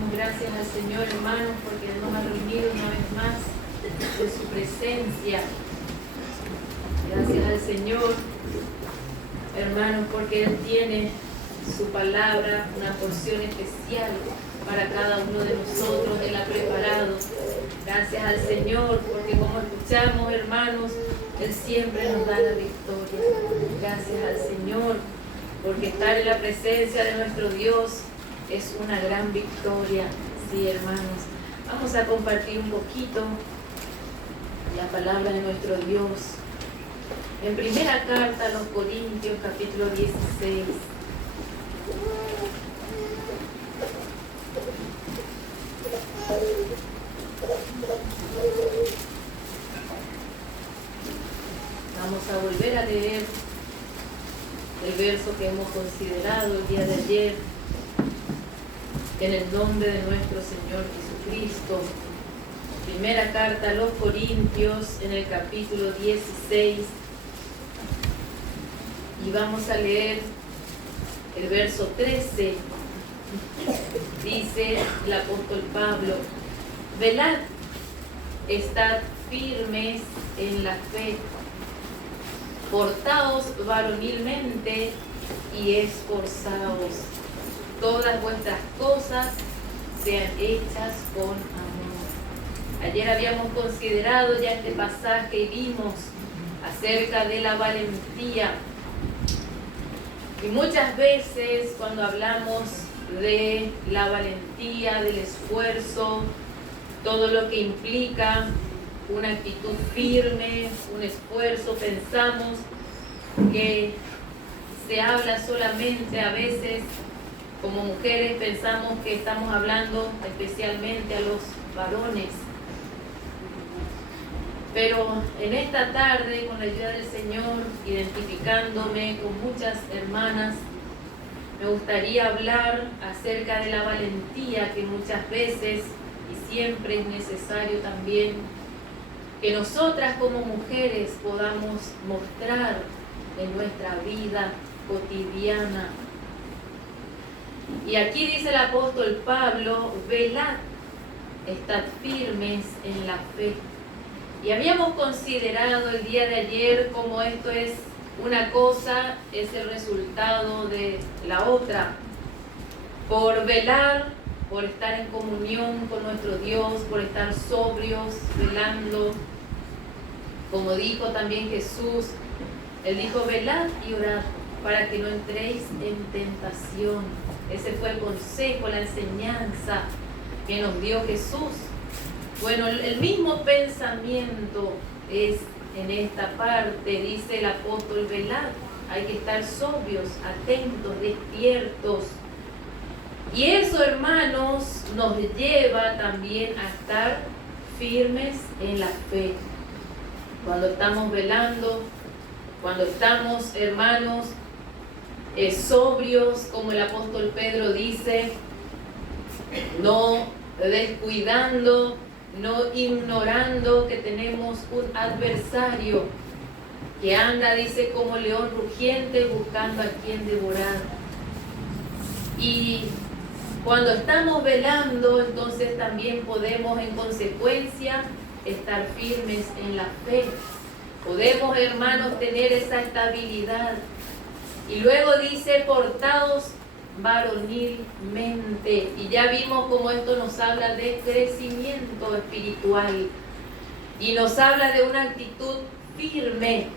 Damos gracias al Señor, hermanos, porque nos ha reunido una vez más en su presencia. Gracias al Señor, hermanos, porque Él tiene su palabra, una porción especial para cada uno de nosotros. Él ha preparado. Gracias al Señor, porque como escuchamos, hermanos, Él siempre nos da la victoria. Gracias al Señor, porque estar en la presencia de nuestro Dios es una gran victoria. Sí, hermanos. Vamos a compartir un poquito la palabra de nuestro Dios. En primera carta a los Corintios, capítulo 16. Vamos a volver a leer el verso que hemos considerado el día de ayer, en el nombre de nuestro Señor Jesucristo. Primera carta a los Corintios, en el capítulo 16, y vamos a leer el verso 13. Dice el apóstol Pablo: velad, estad firmes en la fe, portaos varonilmente y esforzaos. Todas vuestras cosas sean hechas con amor. Ayer habíamos considerado ya este pasaje y vimos acerca de la valentía. Y muchas veces cuando hablamos de la valentía, del esfuerzo, todo lo que implica una actitud firme, un esfuerzo, pensamos que se habla solamente a veces, como mujeres pensamos que estamos hablando especialmente a los varones. Pero en esta tarde, con la ayuda del Señor, identificándome con muchas hermanas, me gustaría hablar acerca de la valentía que muchas veces y siempre es necesario también que nosotras como mujeres podamos mostrar en nuestra vida cotidiana. Y aquí dice el apóstol Pablo: velad, estad firmes en la fe. Y habíamos considerado el día de ayer cómo esto es una cosa, es el resultado de la otra. Por velar, por estar en comunión con nuestro Dios, por estar sobrios, velando. Como dijo también Jesús, Él dijo: velad y orad para que no entréis en tentación. Ese fue el consejo, la enseñanza que nos dio Jesús. Bueno, el mismo pensamiento es en esta parte. Dice el apóstol: velad, hay que estar sobrios, atentos, despiertos. Y eso, hermanos, nos lleva también a estar firmes en la fe. Cuando estamos velando, cuando estamos, hermanos, sobrios, como el apóstol Pedro dice, no descuidando, no ignorando que tenemos un adversario que anda, dice, como león rugiente buscando a quien devorar. Y cuando estamos velando, entonces también podemos en consecuencia estar firmes en la fe. Podemos, hermanos, tener esa estabilidad. Y luego dice: portaos varonilmente. Y ya vimos cómo esto nos habla de crecimiento espiritual. Y nos habla de una actitud firme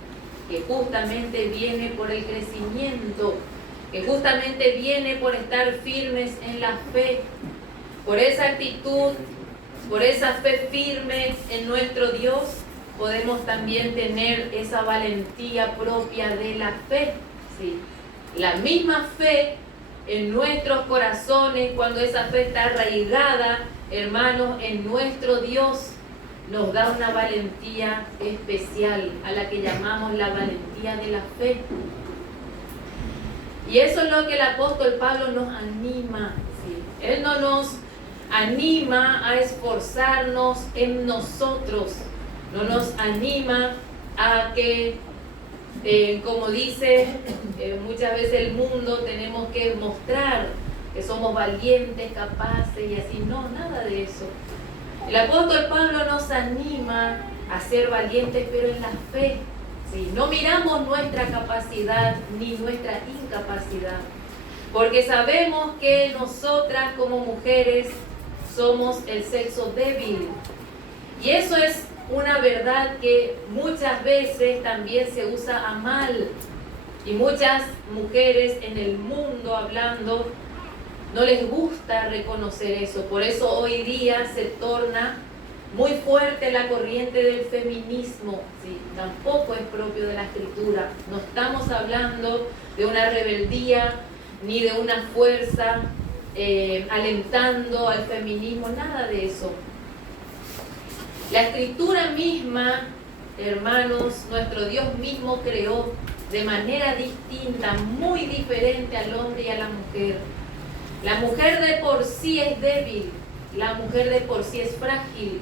que justamente viene por el crecimiento, que justamente viene por estar firmes en la fe. Por esa actitud, por esa fe firme en nuestro Dios, podemos también tener esa valentía propia de la fe. ¿Sí? La misma fe en nuestros corazones, cuando esa fe está arraigada, hermanos, en nuestro Dios, nos da una valentía especial, a la que llamamos la valentía de la fe. Y eso es lo que el apóstol Pablo nos anima. ¿Sí? Él no nos anima a esforzarnos en nosotros, no nos anima a que, como dice muchas veces el mundo, tenemos que mostrar que somos valientes, capaces y así. No, nada de eso. El apóstol Pablo nos anima a ser valientes, pero en la fe. ¿Sí? No miramos nuestra capacidad ni nuestra incapacidad, porque sabemos que nosotras como mujeres somos el sexo débil. Y eso es una verdad que muchas veces también se usa a mal. Y muchas mujeres en el mundo hablando no les gusta reconocer eso. Por eso hoy día se torna muy fuerte la corriente del feminismo. ¿Sí? Tampoco es propio de la Escritura. No estamos hablando de una rebeldía ni de una fuerza alentando al feminismo, nada de eso. La Escritura misma, hermanos, nuestro Dios mismo creó de manera distinta, muy diferente al hombre y a la mujer. La mujer de por sí es débil, la mujer de por sí es frágil,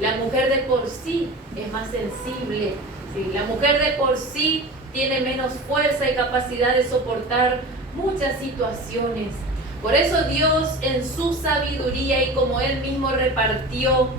la mujer de por sí es más sensible, ¿sí? La mujer de por sí tiene menos fuerza y capacidad de soportar muchas situaciones. Por eso Dios en su sabiduría y como Él mismo repartió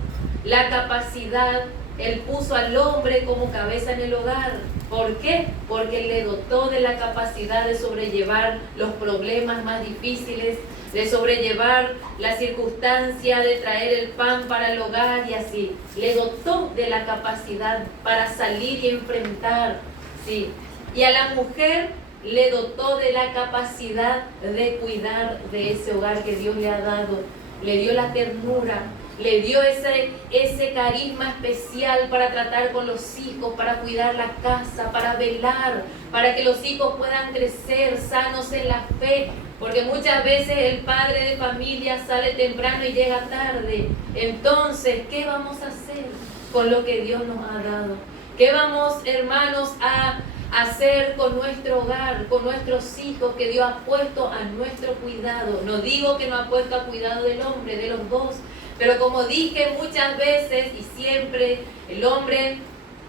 la capacidad, Él puso al hombre como cabeza en el hogar. ¿Por qué? Porque Él le dotó de la capacidad de sobrellevar los problemas más difíciles, de sobrellevar la circunstancia de traer el pan para el hogar y así. Le dotó de la capacidad para salir y enfrentar, ¿sí? Y a la mujer le dotó de la capacidad de cuidar de ese hogar que Dios le ha dado. Le dio la ternura, le dio ese carisma especial para tratar con los hijos, para cuidar la casa, para velar, para que los hijos puedan crecer sanos en la fe. Porque muchas veces el padre de familia sale temprano y llega tarde. Entonces, ¿qué vamos a hacer con lo que Dios nos ha dado? ¿Qué vamos, hermanos, a hacer con nuestro hogar, con nuestros hijos que Dios ha puesto a nuestro cuidado? No digo que no ha puesto a cuidado del hombre, de los dos, pero como dije muchas veces y siempre, el hombre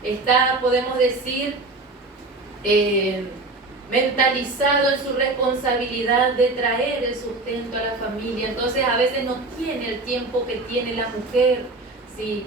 está, podemos decir, mentalizado en su responsabilidad de traer el sustento a la familia. Entonces a veces no tiene el tiempo que tiene la mujer, ¿sí?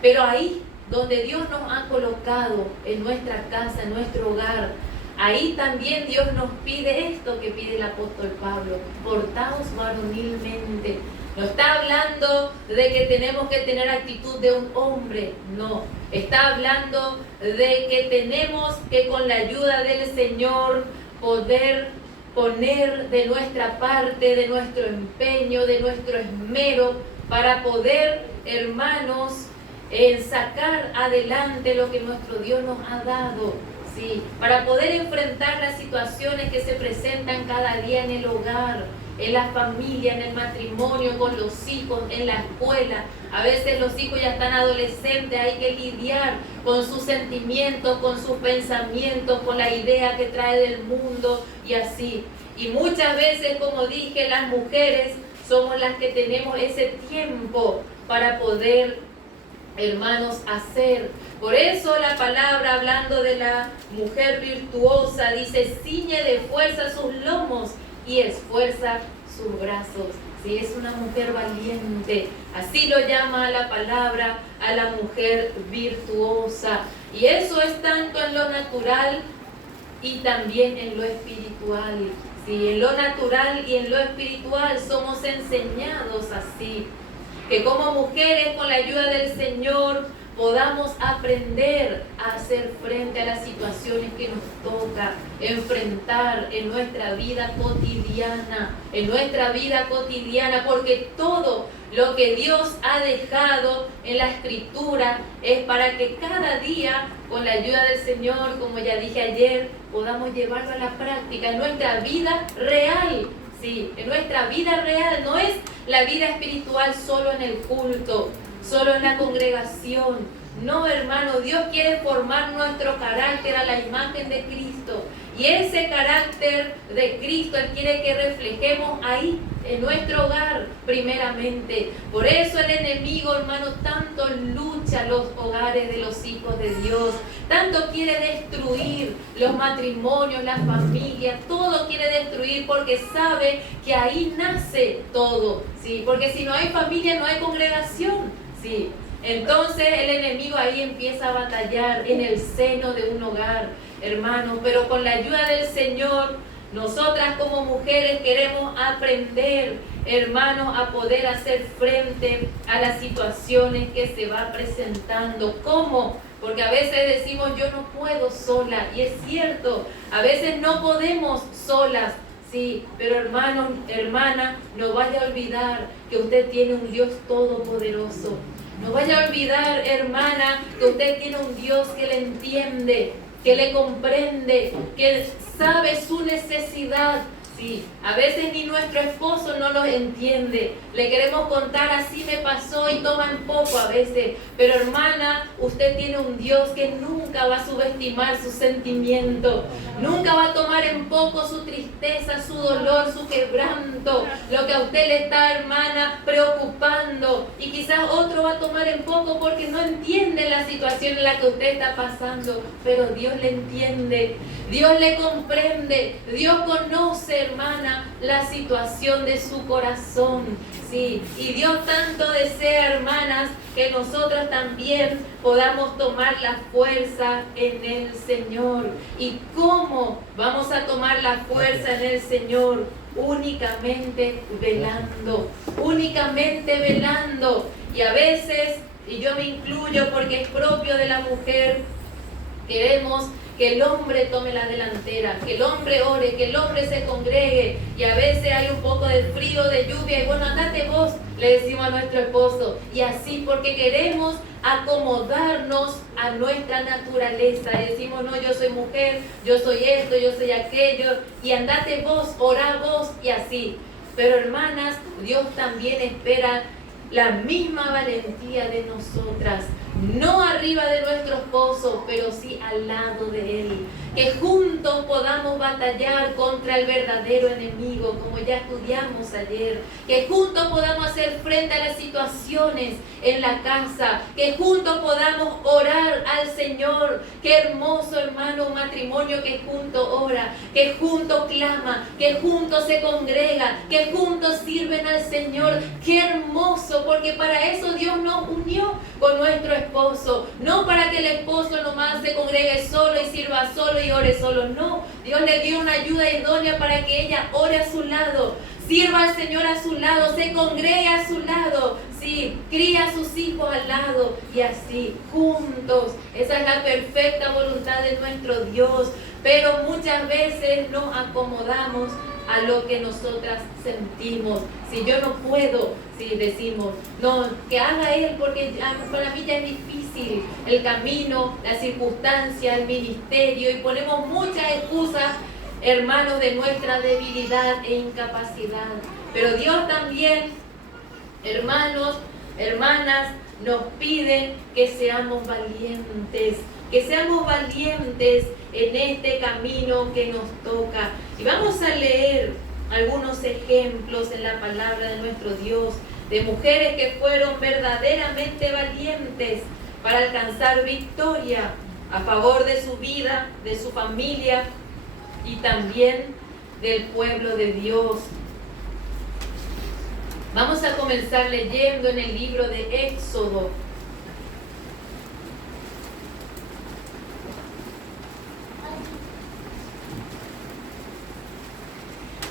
Pero ahí donde Dios nos ha colocado en nuestra casa, en nuestro hogar, ahí también Dios nos pide esto que pide el apóstol Pablo: portaos varonilmente. No está hablando de que tenemos que tener actitud de un hombre, no. Está hablando de que tenemos que con la ayuda del Señor poder poner de nuestra parte, de nuestro empeño, de nuestro esmero, para poder, hermanos, sacar adelante lo que nuestro Dios nos ha dado, ¿sí? Para poder enfrentar las situaciones que se presentan cada día en el hogar, en la familia, en el matrimonio, con los hijos, en la escuela. A veces los hijos ya están adolescentes, hay que lidiar con sus sentimientos, con sus pensamientos, con la idea que trae del mundo y así. Y muchas veces, como dije, las mujeres somos las que tenemos ese tiempo para poder, hermanos, hacer. Por eso la palabra, hablando de la mujer virtuosa, dice: ciñe de fuerza sus lomos y esfuerza sus brazos. ¿Sí? Es una mujer valiente, así lo llama la palabra a la mujer virtuosa. Y eso es tanto en lo natural y también en lo espiritual. ¿Sí? En lo natural y en lo espiritual somos enseñados así, que como mujeres, con la ayuda del Señor, podamos aprender a hacer frente a las situaciones que nos toca enfrentar en nuestra vida cotidiana, porque todo lo que Dios ha dejado en la Escritura es para que cada día, con la ayuda del Señor, como ya dije ayer, podamos llevarlo a la práctica en nuestra vida real. Sí, en nuestra vida real, no es la vida espiritual solo en el culto, solo en la congregación. No, hermano, Dios quiere formar nuestro carácter a la imagen de Cristo. Y ese carácter de Cristo Él quiere que reflejemos ahí, en nuestro hogar, primeramente. Por eso el enemigo, hermano, tanto lucha los hogares de los hijos de Dios, tanto quiere destruir los matrimonios, las familias, todo quiere destruir porque sabe que ahí nace todo, ¿sí? Porque si no hay familia no hay congregación, ¿sí? Entonces el enemigo ahí empieza a batallar en el seno de un hogar, hermanos, pero con la ayuda del Señor, nosotras como mujeres queremos aprender, hermanos, a poder hacer frente a las situaciones que se va presentando. ¿Cómo? Porque a veces decimos yo no puedo sola, y es cierto, a veces no podemos solas, sí, pero hermano, hermana, no vaya a olvidar que usted tiene un Dios todopoderoso. No vaya a olvidar, hermana, que usted tiene un Dios que le entiende, que le comprende, que sabe su necesidad. Sí, a veces ni nuestro esposo no nos entiende. Le queremos contar, así me pasó, y toman poco a veces. Pero hermana, usted tiene un Dios que nunca va a subestimar su sentimiento. Nunca va a tomar en poco su tristeza, su dolor, su quebranto. Lo que a usted le está, hermana, preocupando. Y quizás otro va a tomar en poco porque no entiende la situación en la que usted está pasando. Pero Dios le entiende. Dios le comprende. Dios conoce, hermana, la situación de su corazón, sí, y Dios tanto desea, hermanas, que nosotros también podamos tomar la fuerza en el Señor. ¿Y cómo vamos a tomar la fuerza en el Señor? Únicamente velando, únicamente velando. Y a veces, y yo me incluyo porque es propio de la mujer, queremos que el hombre tome la delantera, que el hombre ore, que el hombre se congregue, y a veces hay un poco de frío, de lluvia, y bueno, andate vos, le decimos a nuestro esposo, y así porque queremos acomodarnos a nuestra naturaleza, y decimos, no, yo soy mujer, yo soy esto, yo soy aquello, y andate vos, orá vos, y así. Pero hermanas, Dios también espera la misma valentía de nosotras, no arriba de nuestro esposo, pero sí al lado de él. Que juntos podamos batallar contra el verdadero enemigo, como ya estudiamos ayer. Que juntos podamos hacer frente a las situaciones en la casa. Que juntos podamos orar al Señor. Qué hermoso, hermano, un matrimonio que juntos ora, que juntos clama, que juntos se congrega, que juntos sirven al Señor. Qué hermoso, porque para eso Dios nos unió con nuestro esposo. No para que el esposo nomás se congregue solo y sirva solo y ore solo, no. Dios le dio una ayuda idónea para que ella ore a su lado, sirva al Señor a su lado, se congregue a su lado, sí, cría a sus hijos al lado, y así, juntos. Esa es la perfecta voluntad de nuestro Dios. Pero muchas veces nos acomodamos a lo que nosotras sentimos. Si yo no puedo, si decimos, no, que haga él, porque para mí ya es difícil el camino, la circunstancia, el ministerio, y ponemos muchas excusas, hermanos, de nuestra debilidad e incapacidad. Pero Dios también, hermanos, hermanas, nos pide que seamos valientes, en este camino que nos toca. Y vamos a leer algunos ejemplos en la palabra de nuestro Dios, de mujeres que fueron verdaderamente valientes para alcanzar victoria a favor de su vida, de su familia y también del pueblo de Dios. Vamos a comenzar leyendo en el libro de Éxodo.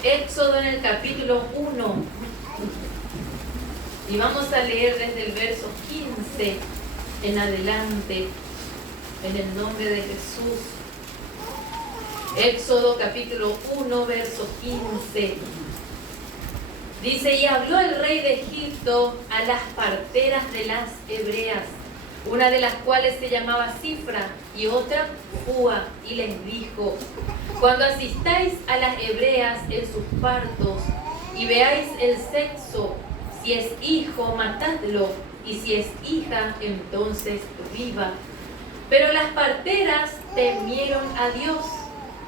Éxodo en el capítulo 1. Y vamos a leer desde el verso 15 en adelante, en el nombre de Jesús. Éxodo capítulo 1, verso 15. Dice, y habló el rey de Egipto a las parteras de las hebreas, una de las cuales se llamaba Cifra y otra Fúa, y les dijo, cuando asistáis a las hebreas en sus partos y veáis el sexo, si es hijo, matadlo, y si es hija, entonces viva. Pero las parteras temieron a Dios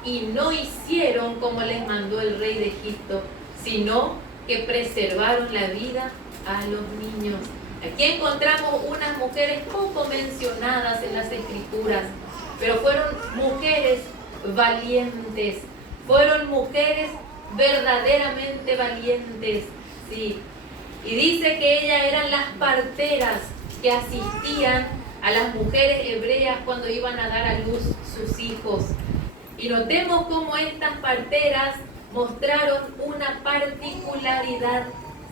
y no hicieron como les mandó el rey de Egipto, sino que preservaron la vida a los niños. Aquí encontramos unas mujeres poco mencionadas en las Escrituras, pero fueron mujeres valientes, fueron mujeres verdaderamente valientes, sí. Y dice que ellas eran las parteras que asistían a las mujeres hebreas cuando iban a dar a luz sus hijos. Y notemos cómo estas parteras mostraron una particularidad,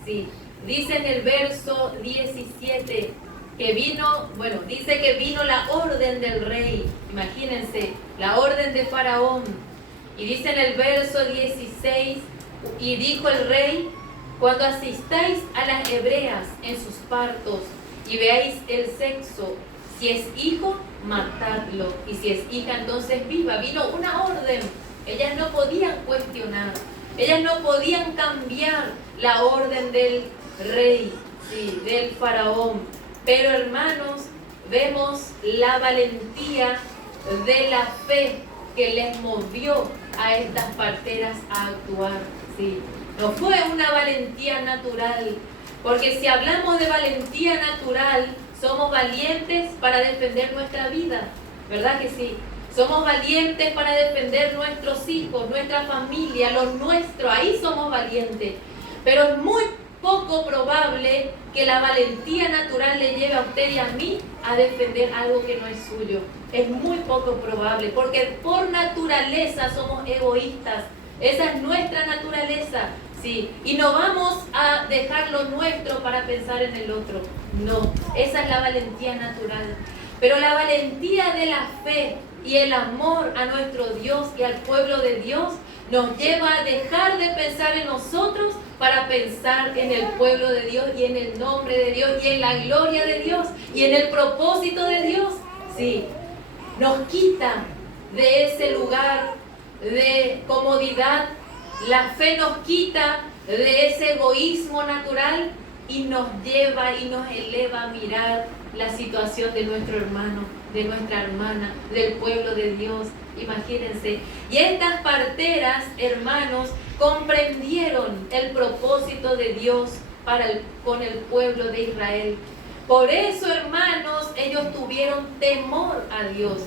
sí. Dice en el verso 17 que dice que vino la orden del rey, imagínense, la orden de Faraón. Y dice en el verso 16, y dijo el rey: cuando asistáis a las hebreas en sus partos y veáis el sexo, si es hijo, matadlo, y si es hija, entonces viva. Vino una orden, ellas no podían cuestionar, ellas no podían cambiar la orden del rey, sí, del faraón. Pero hermanos, vemos la valentía de la fe que les movió a estas parteras a actuar, sí. No fue una valentía natural, porque si hablamos de valentía natural, somos valientes para defender nuestra vida, ¿verdad que sí? Somos valientes para defender nuestros hijos, nuestra familia, los nuestros, ahí somos valientes. Pero es muy poco probable que la valentía natural le lleve a usted y a mí a defender algo que no es suyo. Es muy poco probable, porque por naturaleza somos egoístas. Esa es nuestra naturaleza, sí. Y no vamos a dejar lo nuestro para pensar en el otro. No, esa es la valentía natural. Pero la valentía de la fe y el amor a nuestro Dios y al pueblo de Dios nos lleva a dejar de pensar en nosotros para pensar en el pueblo de Dios y en el nombre de Dios y en la gloria de Dios y en el propósito de Dios. Sí, nos quita de ese lugar de comodidad, la fe nos quita de ese egoísmo natural y nos lleva y nos eleva a mirar la situación de nuestro hermano, de nuestra hermana, del pueblo de Dios. Imagínense. Y estas parteras, hermanos, comprendieron el propósito de Dios con el pueblo de Israel. Por eso, hermanos, ellos tuvieron temor a Dios.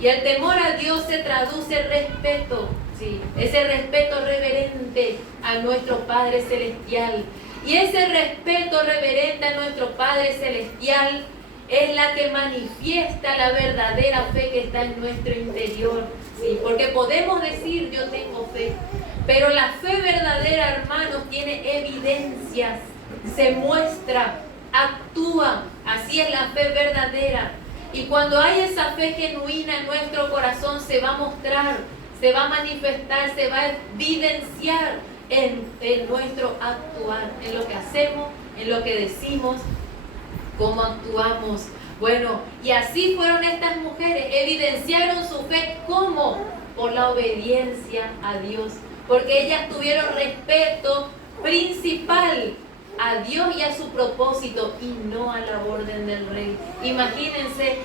Y el temor a Dios se traduce en respeto, ¿sí? Ese respeto reverente a nuestro Padre Celestial. Y ese respeto reverente a nuestro Padre Celestial es la que manifiesta la verdadera fe que está en nuestro interior, ¿sí? Porque podemos decir yo tengo fe, pero la fe verdadera, hermanos, tiene evidencias, se muestra, actúa. Así es la fe verdadera. Y cuando hay esa fe genuina en nuestro corazón, se va a mostrar, se va a manifestar, se va a evidenciar en nuestro actuar, en lo que hacemos, en lo que decimos, cómo actuamos. Bueno, y así fueron estas mujeres, evidenciaron su fe, ¿cómo? Por la obediencia a Dios, porque ellas tuvieron respeto principal a Dios y a su propósito y no a la orden del rey. Imagínense,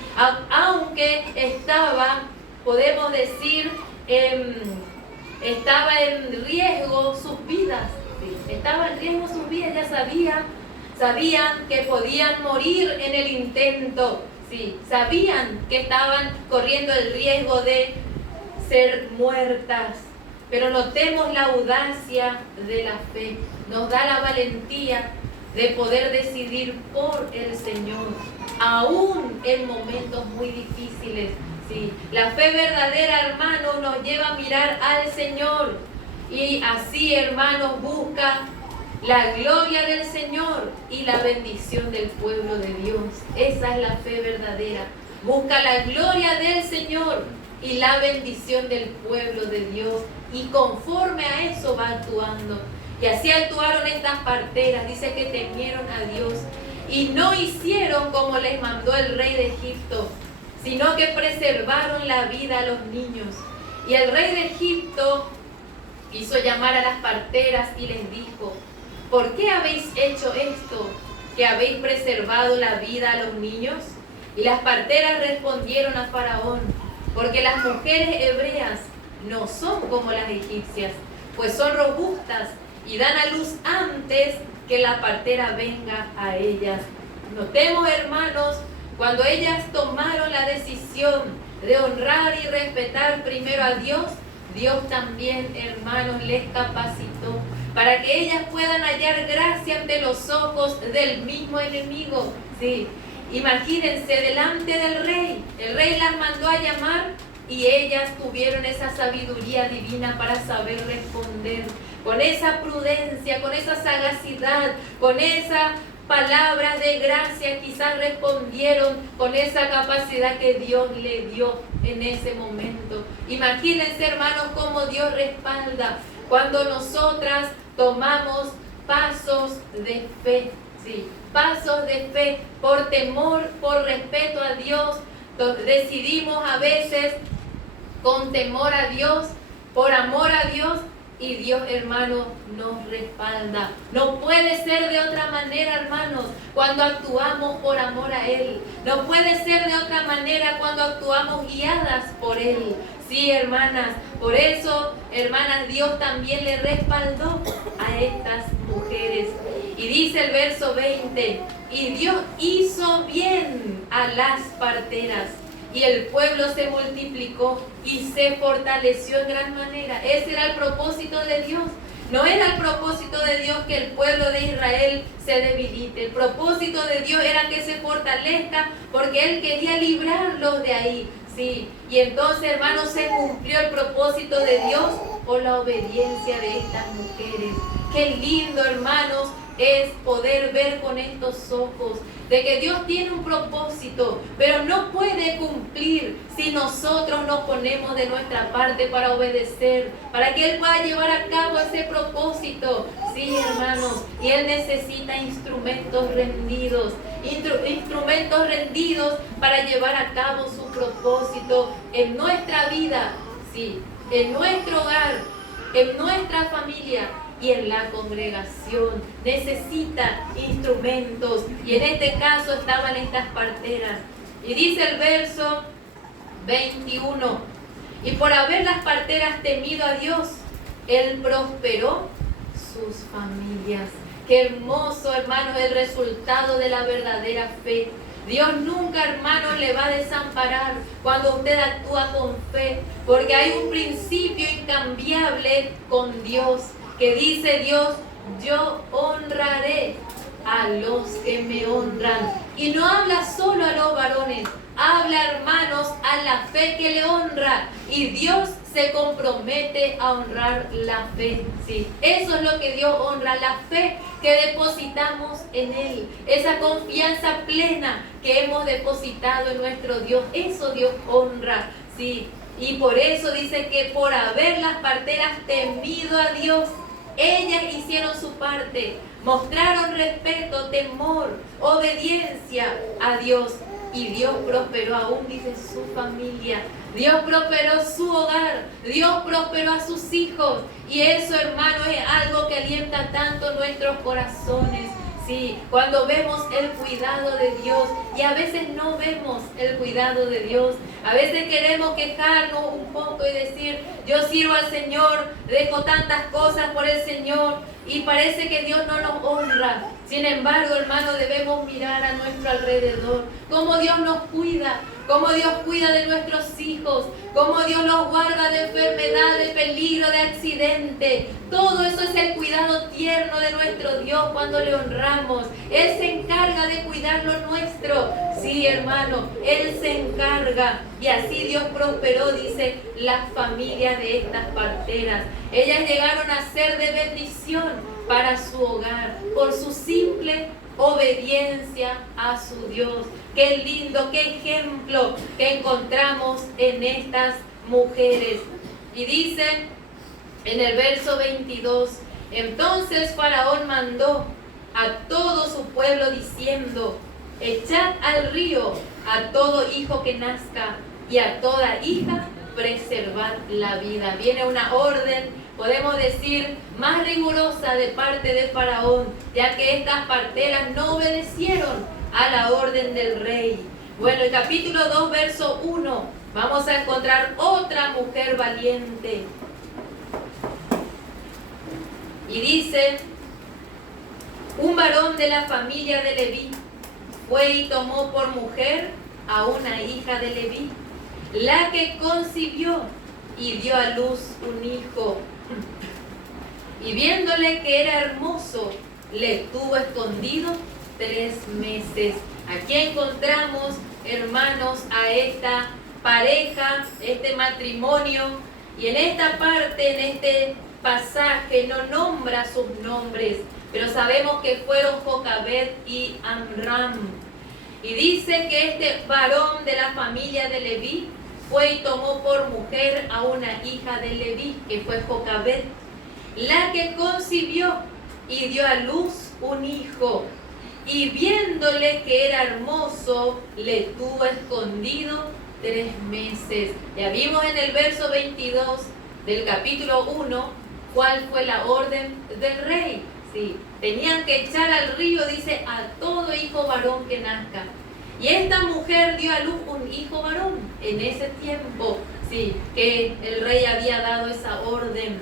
aunque estaba, podemos decir, estaba en riesgo sus vidas, ¿sí? Estaba en riesgo sus vidas, ya sabían que podían morir en el intento, ¿sí? Sabían que estaban corriendo el riesgo de ser muertas. Pero notemos la audacia de la fe, nos da la valentía de poder decidir por el Señor, aún en momentos muy difíciles, ¿sí? La fe verdadera, hermanos, nos lleva a mirar al Señor y así, hermanos, busca la gloria del Señor y la bendición del pueblo de Dios. Esa es la fe verdadera. Busca la gloria del Señor y la bendición del pueblo de Dios. Y conforme a eso va actuando. Y así actuaron estas parteras. Dice que temieron a Dios. Y no hicieron como les mandó el rey de Egipto, sino que preservaron la vida a los niños. Y el rey de Egipto hizo llamar a las parteras y les dijo: ¿por qué habéis hecho esto, que habéis preservado la vida a los niños? Y las parteras respondieron a Faraón: porque las mujeres hebreas no son como las egipcias, pues son robustas y dan a luz antes que la partera venga a ellas. Notemos, hermanos, cuando ellas tomaron la decisión de honrar y respetar primero a Dios, Dios también, hermanos, les capacitó para que ellas puedan hallar gracia ante los ojos del mismo enemigo. Sí, imagínense delante del rey. El rey las mandó a llamar y ellas tuvieron esa sabiduría divina para saber responder. Con esa prudencia, con esa sagacidad, con esa palabra de gracia, quizás respondieron con esa capacidad que Dios le dio en ese momento. Imagínense, hermanos, cómo Dios respalda cuando nosotras tomamos pasos de fe, sí, pasos de fe, por temor, por respeto a Dios. Decidimos a veces con temor a Dios, por amor a Dios, y Dios, hermanos, nos respalda. No puede ser de otra manera, hermanos, cuando actuamos por amor a Él. No puede ser de otra manera cuando actuamos guiadas por Él. Sí, hermanas, por eso, hermanas, Dios también le respaldó a estas mujeres. Y dice el verso 20, y Dios hizo bien a las parteras, y el pueblo se multiplicó y se fortaleció en gran manera. Ese era el propósito de Dios. No era el propósito de Dios que el pueblo de Israel se debilite. El propósito de Dios era que se fortalezca porque Él quería librarlos de ahí. Sí. Y entonces, hermanos, se cumplió el propósito de Dios por la obediencia de estas mujeres. Qué lindo, hermanos, es poder ver con estos ojos de que Dios tiene un propósito, pero no puede cumplir si nosotros nos ponemos de nuestra parte para obedecer, para que Él pueda llevar a cabo ese propósito. Sí, hermanos, y Él necesita instrumentos rendidos para llevar a cabo su propósito en nuestra vida, sí, en nuestro hogar, en nuestra familia y en la congregación. Necesita instrumentos, y en este caso estaban estas parteras. Y dice el verso 21, y por haber las parteras temido a Dios, Él prosperó sus familias. Qué hermoso, hermano, el resultado de la verdadera fe. Dios nunca, hermano, le va a desamparar cuando usted actúa con fe, porque hay un principio incambiable con Dios, que dice Dios: yo honraré a los que me honran. Y no habla solo a los varones, habla, hermanos, a la fe que le honra. Y Dios se compromete a honrar la fe. Sí, eso es lo que Dios honra, la fe que depositamos en Él, esa confianza plena que hemos depositado en nuestro Dios. Eso Dios honra, sí. Y por eso dice que por haber las parteras temido a Dios, ellas hicieron su parte, mostraron respeto, temor, obediencia a Dios. Y Dios prosperó aún, dice, su familia. Dios prosperó su hogar. Dios prosperó a sus hijos. Y eso, hermano, es algo que alienta tanto nuestros corazones. Sí, cuando vemos el cuidado de Dios, y a veces no vemos el cuidado de Dios. A veces queremos quejarnos un poco y decir: yo sirvo al Señor, dejo tantas cosas por el Señor, y parece que Dios no nos honra. Sin embargo, hermano, debemos mirar a nuestro alrededor, cómo Dios nos cuida, cómo Dios cuida de nuestros hijos, cómo Dios los guarda de enfermedad, de peligro, de accidente. Todo eso es el cuidado tierno de nuestro Dios cuando le honramos. Él se encarga de cuidar lo nuestro. Sí, hermano, Él se encarga. Y así Dios prosperó, dice, las familias de estas parteras. Ellas llegaron a ser de bendición para su hogar por su simple obediencia a su Dios. Qué lindo, qué ejemplo que encontramos en estas mujeres. Y dice en el verso 22, entonces Faraón mandó a todo su pueblo diciendo: echad al río a todo hijo que nazca, y a toda hija preservad la vida. Viene una orden, podemos decir, más rigurosa de parte de Faraón, ya que estas parteras no obedecieron a la orden del rey. Bueno, el capítulo 2, verso 1, vamos a encontrar otra mujer valiente. Y dice: un varón de la familia de Leví fue y tomó por mujer a una hija de Leví, la que concibió y dio a luz un hijo. Y viéndole que era hermoso, le tuvo escondido 3 meses. Aquí encontramos, hermanos, a esta pareja, este matrimonio, y en esta parte, en este pasaje, no nombra sus nombres, pero sabemos que fueron Jocabed y Amram. Y dice que este varón de la familia de Leví fue y tomó por mujer a una hija de Leví, que fue Jocabed, la que concibió y dio a luz un hijo. Y viéndole que era hermoso, le tuvo escondido 3 meses. Ya vimos en el verso 22 del capítulo 1 cuál fue la orden del rey. Sí, tenían que echar al río, dice, a todo hijo varón que nazca. Y esta mujer dio a luz un hijo varón en ese tiempo, sí, que el rey había dado esa orden.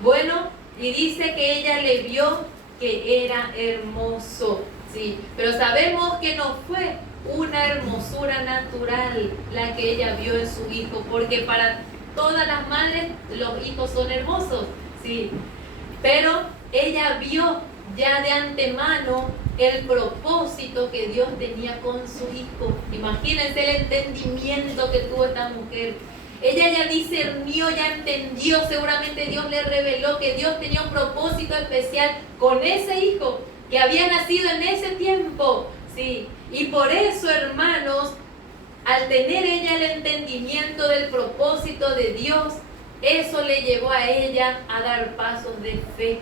Bueno, y dice que ella le vio que era hermoso, sí, pero sabemos que no fue una hermosura natural la que ella vio en su hijo, porque para todas las madres los hijos son hermosos, sí, pero ella vio ya de antemano el propósito que Dios tenía con su hijo. Imagínense el entendimiento que tuvo esta mujer. Ella ya discernió, ya entendió, seguramente Dios le reveló que Dios tenía un propósito especial con ese hijo que había nacido en ese tiempo, sí. Y por eso, hermanos, al tener ella el entendimiento del propósito de Dios, eso le llevó a ella a dar pasos de fe.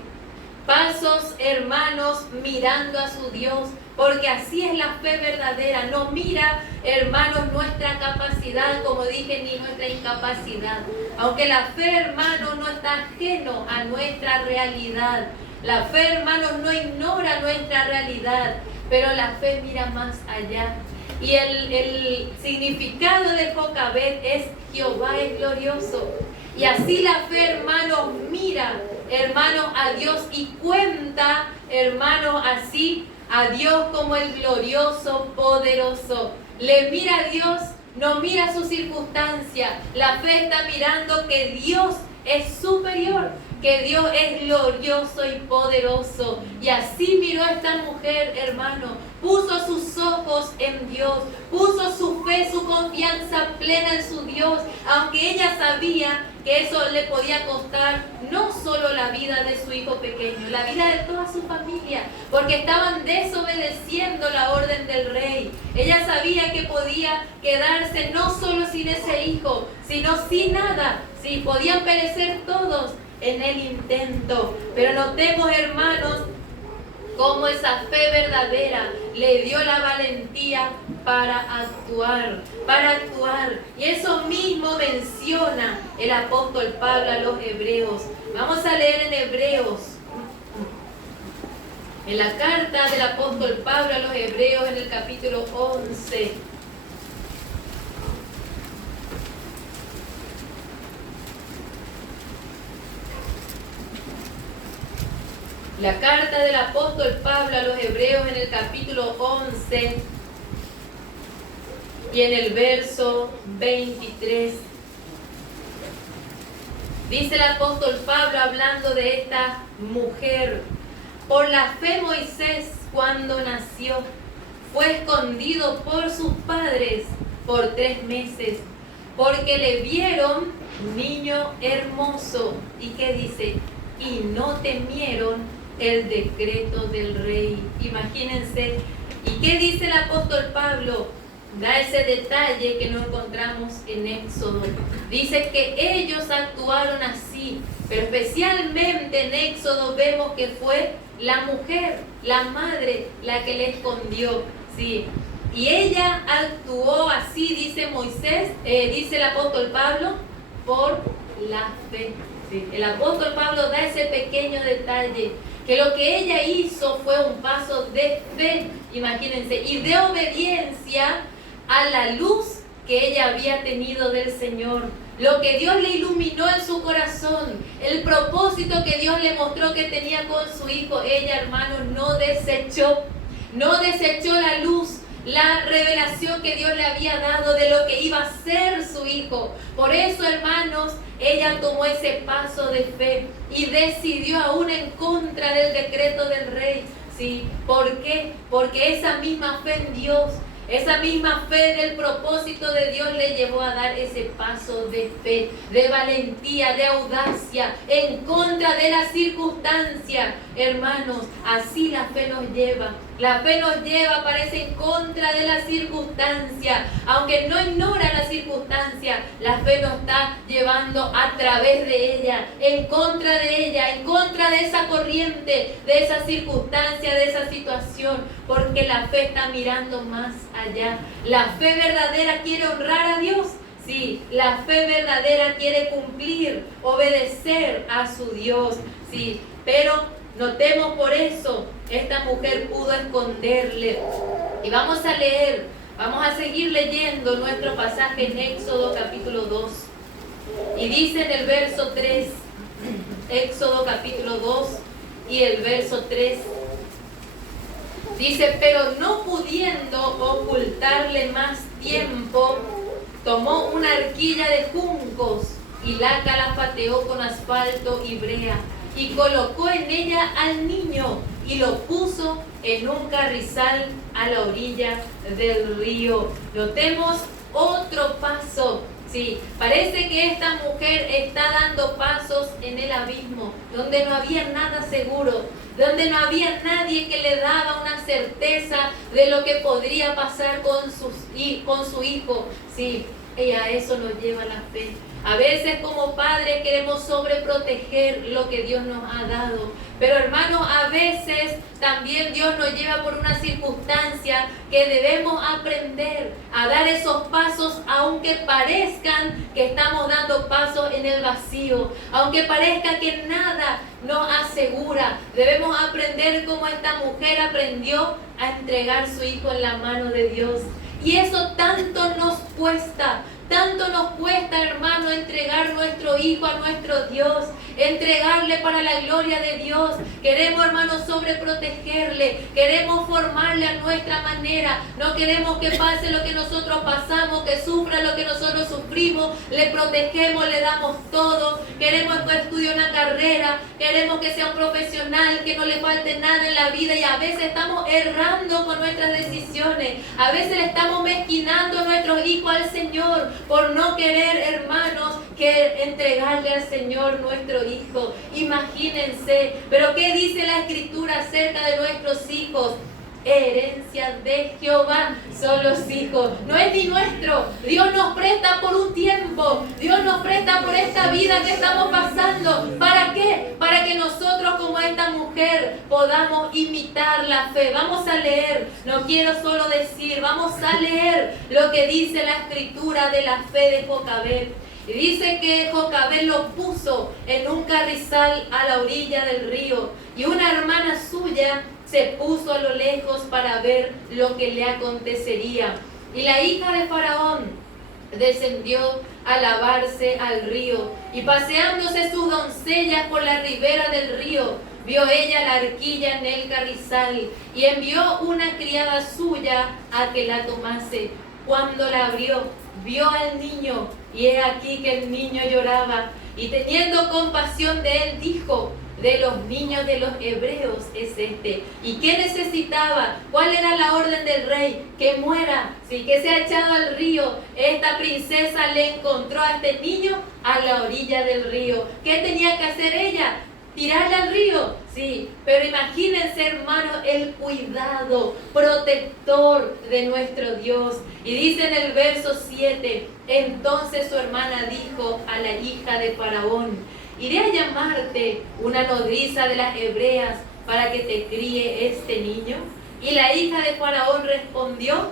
Pasos, hermanos, mirando a su Dios, porque así es la fe verdadera. No mira, hermanos, nuestra capacidad, como dije, ni nuestra incapacidad. Aunque la fe, hermanos, no está ajeno a nuestra realidad. La fe, hermanos, no ignora nuestra realidad, pero la fe mira más allá. Y el significado de Jocabed es Jehová es glorioso. Y así la fe, hermanos, mira, hermanos, a Dios y cuenta, hermanos, así a Dios como el glorioso, poderoso. Le mira a Dios, no mira su circunstancia. La fe está mirando que Dios es superior, que Dios es glorioso y poderoso. Y así miró a esta mujer, hermano. Puso sus ojos en Dios, puso su fe, su confianza plena en su Dios, aunque ella sabía que eso le podía costar no solo la vida de su hijo pequeño, la vida de toda su familia, porque estaban desobedeciendo la orden del rey. Ella sabía que podía quedarse no solo sin ese hijo, sino sin nada. Sí, podían perecer todos en el intento. Pero notemos, hermanos, cómo esa fe verdadera le dio la valentía para actuar, Y eso mismo menciona el apóstol Pablo a los hebreos. Vamos a leer en Hebreos, en la carta del apóstol Pablo a los hebreos, en el capítulo 11. La carta del apóstol Pablo a los hebreos en el capítulo 11 y en el verso 23. Dice el apóstol Pablo hablando de esta mujer: por la fe Moisés, cuando nació, fue escondido por sus padres por 3 meses, porque le vieron niño hermoso. ¿Y qué dice? Y no temieron el decreto del rey. Imagínense. ¿Y qué dice el apóstol Pablo? Da ese detalle que no encontramos en Éxodo. Dice que ellos actuaron así, pero especialmente en Éxodo vemos que fue la mujer, la madre, la que le escondió. Sí. Y ella actuó así, dice Moisés, dice el apóstol Pablo, por la fe. Sí. El apóstol Pablo da ese pequeño detalle, que lo que ella hizo fue un paso de fe, imagínense, y de obediencia a la luz que ella había tenido del Señor. Lo que Dios le iluminó en su corazón, el propósito que Dios le mostró que tenía con su hijo, ella, hermanos, no desechó la luz, la revelación que Dios le había dado de lo que iba a ser su hijo. Por eso, hermanos, ella tomó ese paso de fe y decidió aún en contra del decreto del rey. ¿Sí? ¿Por qué? Porque esa misma fe en Dios, esa misma fe del propósito de Dios le llevó a dar ese paso de fe, de valentía, de audacia, en contra de la circunstancia. Hermanos, así la fe nos lleva. La fe nos lleva, parece, en contra de la circunstancia. Aunque no ignora la circunstancia, la fe nos está llevando a través de ella, en contra de ella, en contra de esa corriente, de esa circunstancia, de esa situación. Porque la fe está mirando más allá. La fe verdadera quiere honrar a Dios. Sí, la fe verdadera quiere cumplir, obedecer a su Dios. Sí, pero notemos por eso, esta mujer pudo esconderle. Y vamos a leer, vamos a seguir leyendo nuestro pasaje en Éxodo capítulo 2. Y dice en el verso 3, Éxodo capítulo 2 y el verso 3. Dice, pero no pudiendo ocultarle más tiempo, tomó una arquilla de juncos y la calafateó con asfalto y brea, y colocó en ella al niño y lo puso en un carrizal a la orilla del río. Notemos otro paso. Sí, parece que esta mujer está dando pasos en el abismo, donde no había nada seguro, donde no había nadie que le daba una certeza de lo que podría pasar con su hijo. Sí, y a eso nos lleva la fe. A veces como padres queremos sobreproteger lo que Dios nos ha dado. Pero hermanos, a veces también Dios nos lleva por una circunstancia que debemos aprender a dar esos pasos, aunque parezcan que estamos dando pasos en el vacío, aunque parezca que nada nos asegura. Debemos aprender como esta mujer aprendió a entregar su hijo en la mano de Dios. Y eso tanto nos cuesta. Tanto nos cuesta, hermano, entregar nuestro hijo a nuestro Dios, entregarle para la gloria de Dios. Queremos, hermano, sobreprotegerle, queremos formarle a nuestra manera. No queremos que pase lo que nosotros pasamos, que sufra lo que nosotros sufrimos. Le protegemos, le damos todo. Queremos que estudie una carrera, queremos que sea un profesional, que no le falte nada en la vida. Y a veces estamos errando con nuestras decisiones. A veces le estamos mezquinando a nuestros hijos al Señor, por no querer, hermanos, que entregarle al Señor nuestro hijo. Imagínense, pero ¿qué dice la Escritura acerca de nuestros hijos? Herencia de Jehová son los hijos. No es ni nuestro. Dios nos presta por un tiempo. Dios nos presta por esta vida que estamos pasando. ¿Para qué? Para que nosotros como esta mujer podamos imitar la fe. Vamos a leer. No quiero solo decir. Vamos a leer lo que dice la Escritura de la fe de Jocabed. Y dice que Jocabed lo puso en un carrizal a la orilla del río. Y una hermana suya se puso a lo lejos para ver lo que le acontecería. Y la hija de Faraón descendió a lavarse al río. Y paseándose sus doncellas por la ribera del río, vio ella la arquilla en el carrizal y envió una criada suya a que la tomase. Cuando la abrió, vio al niño, y he aquí que el niño lloraba. Y teniendo compasión de él, dijo: de los niños de los hebreos es este. ¿Y qué necesitaba? ¿Cuál era la orden del rey? Que muera, sí, que sea echado al río. Esta princesa le encontró a este niño a la orilla del río. ¿Qué tenía que hacer ella? Tirarle al río, sí, pero imagínense, hermanos, el cuidado protector de nuestro Dios. Y dice en el verso 7, entonces su hermana dijo a la hija de Faraón: iré a llamarte una nodriza de las hebreas para que te críe este niño. Y la hija de Faraón respondió: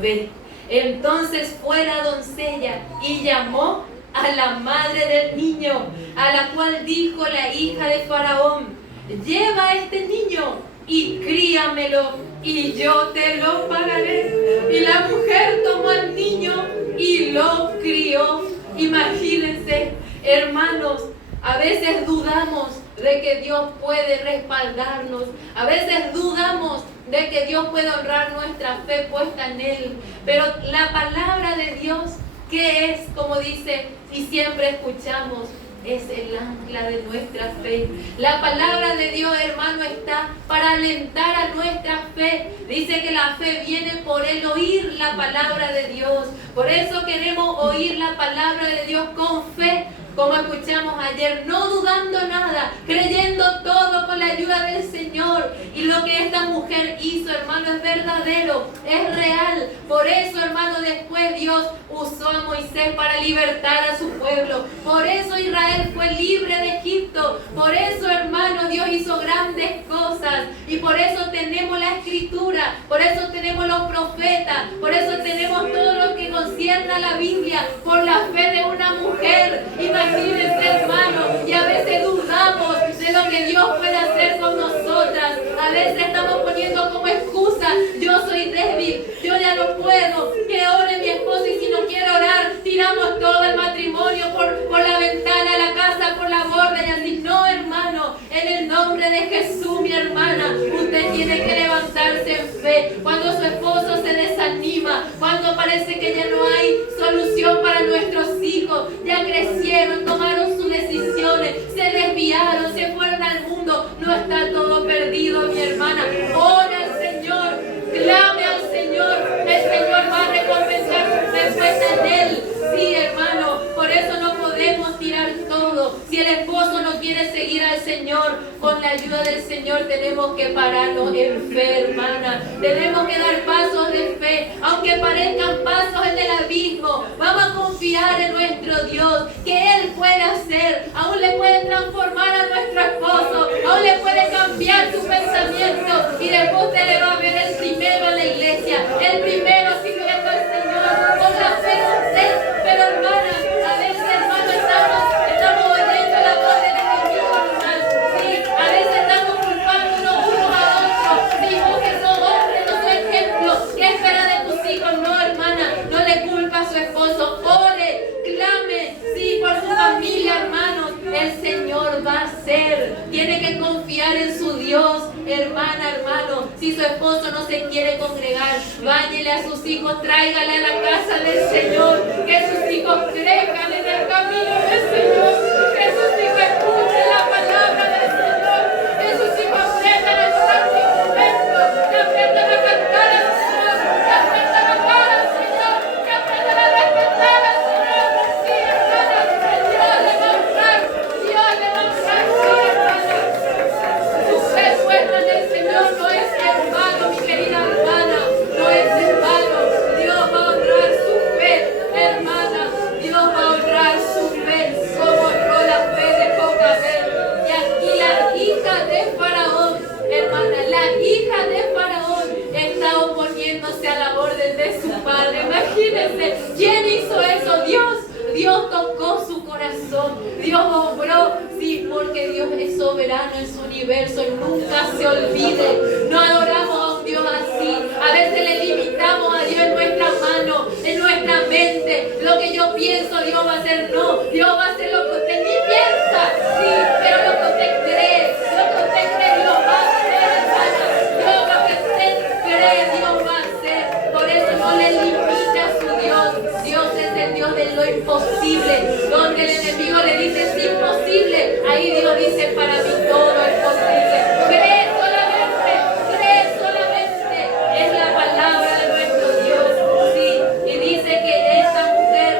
ve. Entonces fue la doncella y llamó a la madre del niño, a la cual dijo la hija de Faraón: lleva a este niño y críamelo, y yo te lo pagaré. Y la mujer tomó al niño y lo crió. Imagínense, hermanos, a veces dudamos, de que Dios puede respaldarnos. A veces dudamos de que Dios puede honrar nuestra fe puesta en Él. Pero la palabra de Dios, ¿qué es? Como dice y siempre escuchamos, es el ancla de nuestra fe. La palabra de Dios, hermano, está para alentar a nuestra fe. Dice que la fe viene por el oír la palabra de Dios. Por eso queremos oír la palabra de Dios con fe, como escuchamos ayer, no dudando nada, creyendo todo con la ayuda del Señor. Y lo que esta mujer hizo, hermano, es verdadero, es real. Por eso, hermano, después Dios usó a Moisés para libertar a su pueblo. Por eso Israel fue libre de Egipto. Por eso, hermano, Dios hizo grandes cosas. Y por eso tenemos la Escritura, por eso tenemos los profetas, por eso tenemos todo lo que concierne a la Biblia, por la fe de una mujer. Imagínense, hermano, y a veces dudamos de lo que Dios puede hacer con nosotras. A veces estamos poniendo como excusa, yo soy débil, yo ya no puedo, que ore mi esposo, y si no quiere orar, tiramos todo el matrimonio por la ventana de la casa, por la borda, y así. No, hermano, en el nombre de Jesús, mi hermana, usted tiene que levantarse en fe. Cuando su esposo se desanima, cuando parece que ya no hay solución para nuestros hijos, ya crecieron, tomaron sus decisiones, se desviaron, se fueron al mundo, no está todo perdido, mi hermana. Ora al Señor, clame al Señor, el Señor va a recompensar su fe puesta en Él. Sí, hermano, por eso no podemos tirar todo. Si el esposo no quiere seguir al Señor, con la ayuda del Señor tenemos que pararnos en fe, hermana. Tenemos que dar pasos de fe, aunque parezcan pasos en el abismo. Vamos a confiar en nuestro Dios, que Él puede hacer. Aún le puede transformar a nuestro esposo, aún le puede cambiar su pensamiento, y después usted le va a ver el primero en la iglesia, el primero sirviendo al Señor con la fe de usted. Pero, hermana, a veces, hermano, estamos oyendo la voz del enemigo, hermano. Sí, a veces estamos culpándonos unos a otros. Dijo que no honre, no su ejemplo. ¿Qué espera de tus hijos? No, hermana, no le culpa a su esposo. Ore, clame, sí, por su familia, hermanos. El Señor va a hacer. Tiene que confiar en su Dios, hermana, hermano. Si su esposo no se quiere congregar, báñele a sus hijos, tráigale a la casa del Señor. Que sus hijos crezcan en el camino del Señor. Que sus hijos escuchen la palabra del Señor. Que sus hijos aprendan a tocar su instrumento. Que aprendan a cantar al Señor. Que aprendan a amar al Señor. Que aprendan a respetar al Señor. Sí, hermana, Dios le va a honrar. Dios le va a honrar, sí, hermana. Su fe puesta en el Señor no es en vano, mi querida hermana. No es en vano. Dios va a honrar su fe, hermana. Dios va a honrar su fe, como honró la fe de Jocabed. Y aquí la hija de Faraón, hermana, la hija de Faraón está oponiéndose a la orden de su padre. Imagínense, ¿quién hizo eso? Dios. Dios tocó su corazón, Dios obró, sí, porque Dios es soberano en su universo y nunca se olvide. No adoramos a un Dios así. A veces le limitamos a Dios en nuestra mano, en nuestra mente. Lo que yo pienso, Dios va a hacer. No, Dios va a hacer lo que usted ni piensa, sí, pero lo que usted cree, Dios va a hacer, hermana. Dios, lo que usted cree, Dios va a hacer. Por eso no le limita a su Dios. Dios es el Dios de lo imposible. Donde el enemigo le dice es imposible, ahí Dios dice para mí todo es posible. Cree solamente, es la palabra de nuestro Dios. Sí, y dice que esta mujer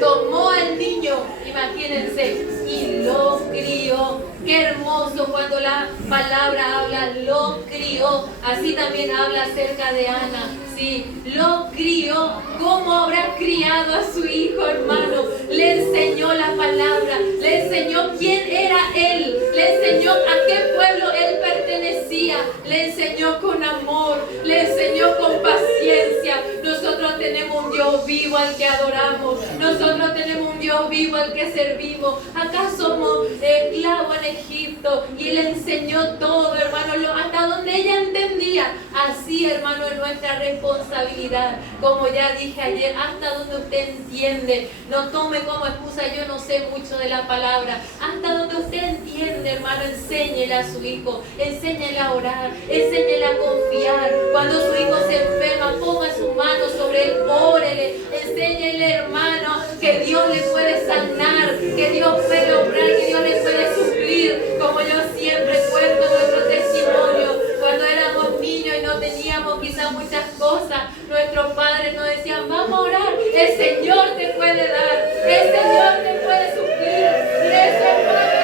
tomó al niño, imagínense, y lo crió. Qué hermoso cuando la palabra habla, lo crió. Así también habla acerca de Ana. Sí, lo crió. ¿Cómo habrá criado a su hijo, hermano? Le enseñó la palabra, le enseñó quién era él, le enseñó a qué pueblo él pertenecía, le enseñó con amor, le enseñó con paciencia. Nosotros tenemos un Dios vivo al que adoramos, nosotros tenemos un Dios vivo al que servimos. Acá somos esclavos en Egipto y le enseñó todo, hermano, hasta donde ella entendía día. Así, hermano, es nuestra responsabilidad. Como ya dije ayer, hasta donde usted entiende, no tome como excusa, yo no sé mucho de la palabra. Hasta donde usted entiende, hermano, enséñele a su hijo, enséñele a orar, enséñele a confiar. Cuando su hijo se enferma, ponga su mano sobre él, órele, enséñele, hermano, que Dios le puede sanar, que Dios puede obrar, que Dios le puede suplir. Como yo siempre cuento nuestro testimonio, cuando éramos niños y no teníamos quizás muchas cosas, nuestros padres nos decían, vamos a orar, el Señor te puede dar, el Señor te puede suplir. Y eso, hermano,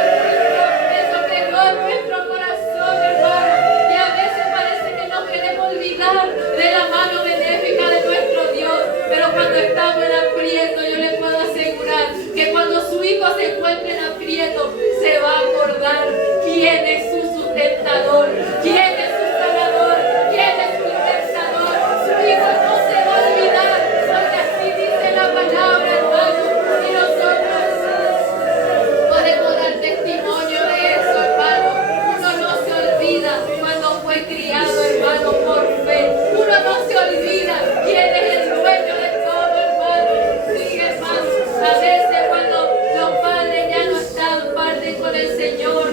eso pegó en nuestro corazón, hermano. Y a veces parece que nos queremos olvidar de la mano benéfica de nuestro Dios. Pero cuando estamos en aprieto, yo le puedo asegurar que cuando su hijo se encuentre en aprieto, se va a acordar quién es su sustentador, quién es su sanador, quién es su libertador. Su hijo no se va a olvidar, porque así dice la palabra, hermano. Y nosotros podemos dar testimonio de eso, hermano. Uno no se olvida cuando fue criado, hermano, por fe. Uno no se olvida quién es el dueño de todo, hermano. Sí, hermano. A veces cuando los padres ya no están, parten con el Señor,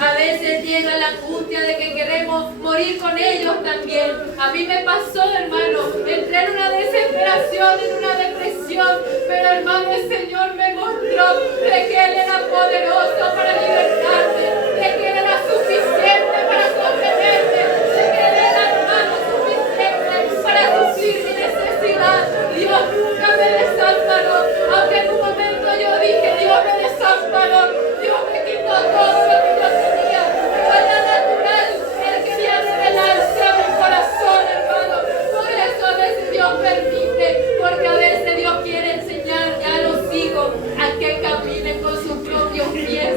a veces llega la angustia de que queremos morir con ellos también. A mí me pasó, hermano, entré en una desesperación, en una depresión, pero hermano, el Señor me mostró de que Él era poderoso para libertarme, de que Él era suficiente para sostenerme, de que Él era, hermano, suficiente para suplir mi necesidad. Dios nunca me desamparó, aunque en un momento yo dije, Dios me desamparó, Dios me quitó todo lo que yo tenía, pero era natural, Él quería revelarse a mi corazón, hermano. Por eso a veces Dios permite, porque a veces Dios quiere enseñar ya a los hijos a que caminen con sus propios pies.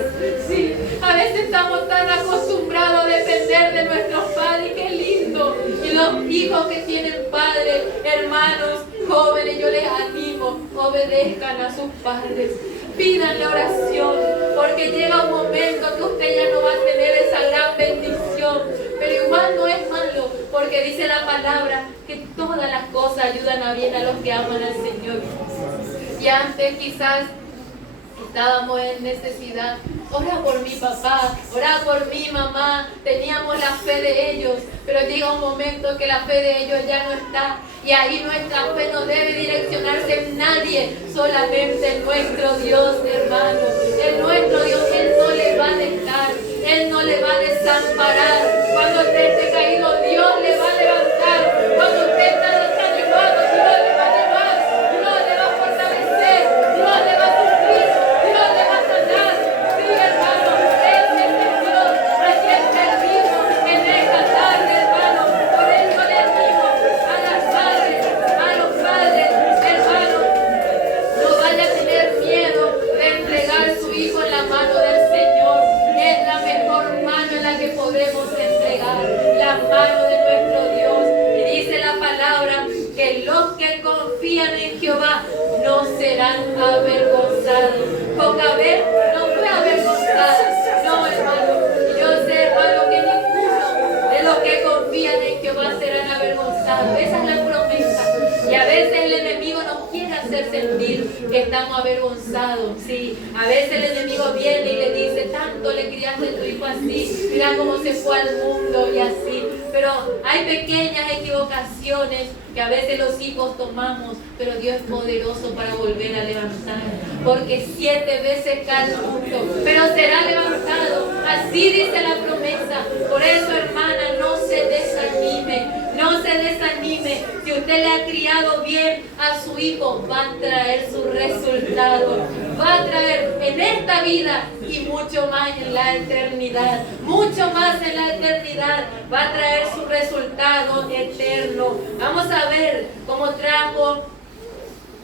Sí, a veces estamos tan acostumbrados a depender de nuestros padres, qué lindo. Y los hijos que tienen padres, hermanos, jóvenes, yo les animo, obedezcan a sus padres. Pidan la oración, porque llega un momento que usted ya no va a tener esa gran bendición. Pero igual no es malo, porque dice la palabra que todas las cosas ayudan a bien a los que aman al Señor. Y antes quizás estábamos en necesidad. Ora por mi papá, ora por mi mamá. Teníamos la fe de ellos, pero llega un momento que la fe de ellos ya no está. Y ahí nuestra fe no debe direccionarse en nadie, solamente en nuestro Dios, hermano. En nuestro Dios, Él no le va a dejar, Él no le va a desamparar. Cuando usted esté caído, Dios le va a levantar. Cuando usted está desanimado, Dios le va a llevar, Dios le va a fortalecer, Dios le va a suplir, Dios le va a sanar. Sí, hermano, ese es el Dios a quien servimos en esta tarde, hermano. Por eso le animo a las madres, a los padres, hermano, no vaya a tener miedo de entregar a su hijo en la mano del Señor. Es la mejor mano en la que podemos entregar, la mano de nuestro Dios. Y dice la palabra que los que confían en Jehová no serán avergonzados. Con Abel no fue avergonzada, no, hermano. Y yo sé, hermano, que ninguno de los que confían en Jehová serán avergonzados. Esa es la promesa. Y a veces el enemigo nos quiere hacer sentir que estamos avergonzados. Sí, a veces el enemigo viene y le dice, tanto le criaste a tu hijo así, mira cómo se fue al mundo y así. Pero hay pequeñas equivocaciones que a veces los hijos tomamos, pero Dios es poderoso para volver a levantar. Porque 7 veces cae el mundo, pero será levantado. Así dice la promesa. Por eso, hermana, no se desanime. No se desanime. Si usted le ha criado bien a su hijo, va a traer su resultado. Va a traer en esta vida y mucho más en la eternidad. Mucho más en la eternidad. Va a traer su resultado eterno. Vamos a ver cómo trajo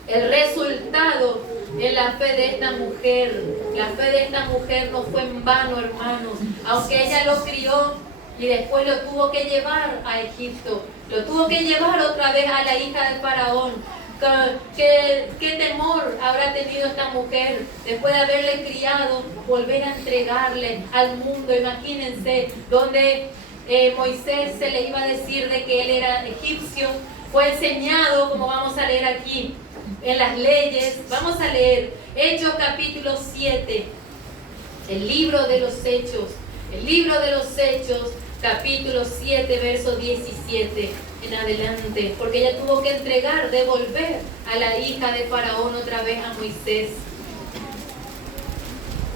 el resultado en la fe de esta mujer. La fe de esta mujer no fue en vano, hermanos. Aunque ella lo crió y después lo tuvo que llevar a Egipto, lo tuvo que llevar otra vez a la hija del faraón. ¿Qué temor habrá tenido esta mujer después de haberle criado, volver a entregarle al mundo? Imagínense, donde Moisés se le iba a decir de que él era egipcio, fue enseñado, como vamos a leer aquí en las leyes. Vamos a leer Hechos capítulo 7, el libro de los Hechos, capítulo 7, verso 17 en adelante, porque ella tuvo que devolver a la hija de Faraón otra vez a Moisés.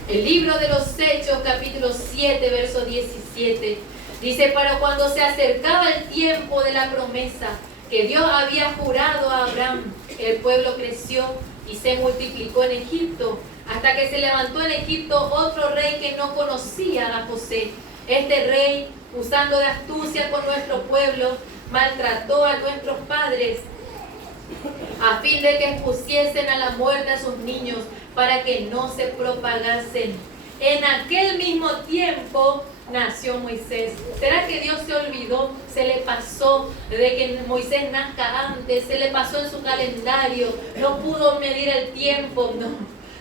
El libro de los Hechos, capítulo 7, verso 17, dice: para cuando se acercaba el tiempo de la promesa que Dios había jurado a Abraham, el pueblo creció y se multiplicó en Egipto, hasta que se levantó en Egipto otro rey que no conocía a José. Este rey, usando de astucia con nuestro pueblo, maltrató a nuestros padres, a fin de que expusiesen a la muerte a sus niños, para que no se propagasen. En aquel mismo tiempo nació Moisés. ¿Será que Dios se olvidó? Se le pasó de que Moisés nazca antes, se le pasó en su calendario, no pudo medir el tiempo. No,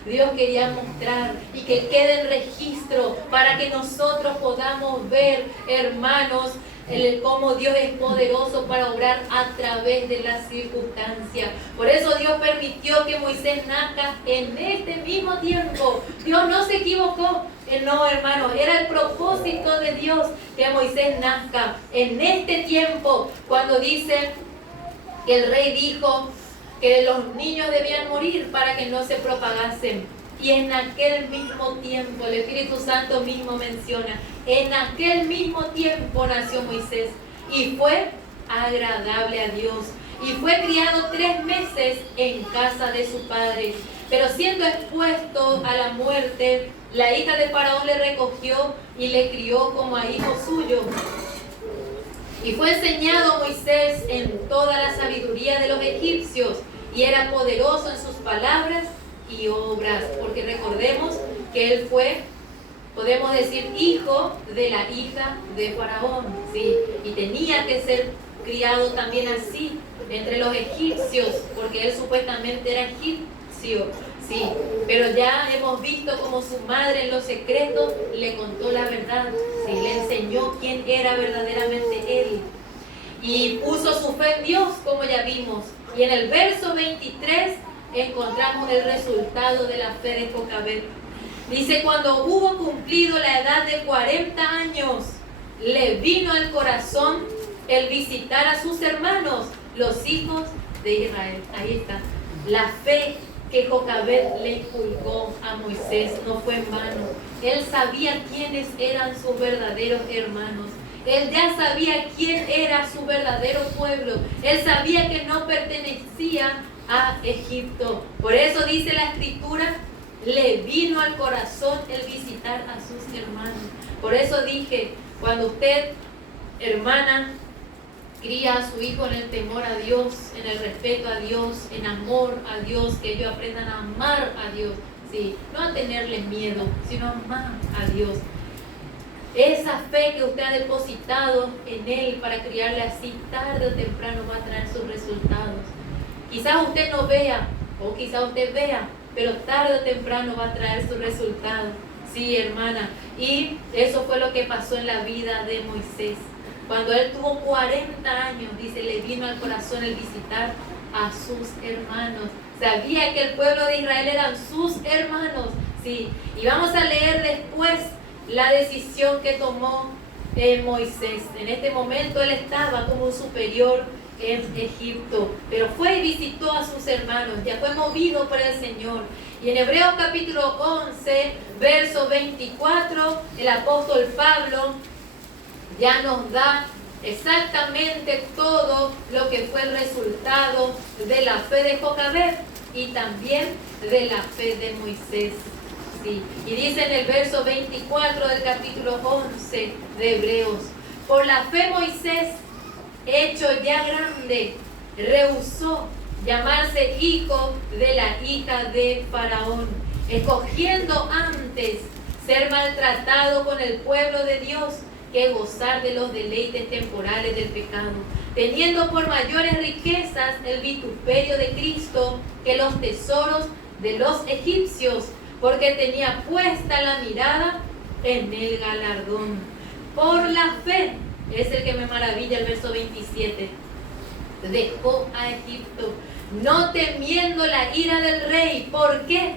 Dios quería mostrar y que quede en registro para que nosotros podamos ver, hermanos, cómo Dios es poderoso para obrar a través de las circunstancias. Por eso Dios permitió que Moisés nazca en este mismo tiempo. Dios no se equivocó. No, hermanos, era el propósito de Dios que Moisés nazca en este tiempo, cuando dice que el rey dijo que los niños debían morir para que no se propagasen. Y en aquel mismo tiempo, el Espíritu Santo mismo menciona, en aquel mismo tiempo nació Moisés y fue agradable a Dios. Y fue criado 3 meses en casa de su padre. Pero siendo expuesto a la muerte, la hija de Faraón le recogió y le crió como a hijo suyo. Y fue enseñado Moisés en toda la sabiduría de los egipcios, y era poderoso en sus palabras y obras, porque recordemos que él fue, podemos decir, hijo de la hija de Faraón, ¿sí? Y tenía que ser criado también así entre los egipcios, porque él supuestamente era egipcio, sí, pero ya hemos visto como su madre en lo secreto le contó la verdad, ¿sí? Le enseñó quién era verdaderamente él, y puso su fe en Dios, como ya vimos. Y en el verso 23 encontramos el resultado de la fe de Jocabed. Dice: cuando hubo cumplido la edad de 40 años, le vino al corazón el visitar a sus hermanos, los hijos de Israel. Ahí está. La fe que Jocabed le inculcó a Moisés no fue en vano. Él sabía quiénes eran sus verdaderos hermanos. Él ya sabía quién era su verdadero pueblo. Él sabía que no pertenecía a Egipto. Por eso dice la Escritura, le vino al corazón el visitar a sus hermanos. Por eso dije, cuando usted, hermana, cría a su hijo en el temor a Dios, en el respeto a Dios, en amor a Dios, que ellos aprendan a amar a Dios, ¿sí? No a tenerle miedo, sino a amar a Dios. Esa fe que usted ha depositado en él para criarle así, tarde o temprano va a traer sus resultados. Quizás usted no vea, o quizás usted vea, pero tarde o temprano va a traer sus resultados. Sí, hermana. Y eso fue lo que pasó en la vida de Moisés. Cuando él tuvo 40 años, dice, le vino al corazón el visitar a sus hermanos. Sabía que el pueblo de Israel eran sus hermanos. Sí. Y vamos a leer después la decisión que tomó Moisés. En este momento él estaba como un superior en Egipto, pero fue y visitó a sus hermanos, ya fue movido por el Señor. Y en Hebreos capítulo 11, verso 24, el apóstol Pablo ya nos da exactamente todo lo que fue el resultado de la fe de Jocabed y también de la fe de Moisés. Sí. Y dice en el verso 24 del capítulo 11 de Hebreos: por la fe Moisés, hecho ya grande, rehusó llamarse hijo de la hija de Faraón, escogiendo antes ser maltratado con el pueblo de Dios que gozar de los deleites temporales del pecado, teniendo por mayores riquezas el vituperio de Cristo que los tesoros de los egipcios, porque tenía puesta la mirada en el galardón. Por la fe Es el que me maravilla el verso 27. Dejó a Egipto, no temiendo la ira del rey. ¿Por qué?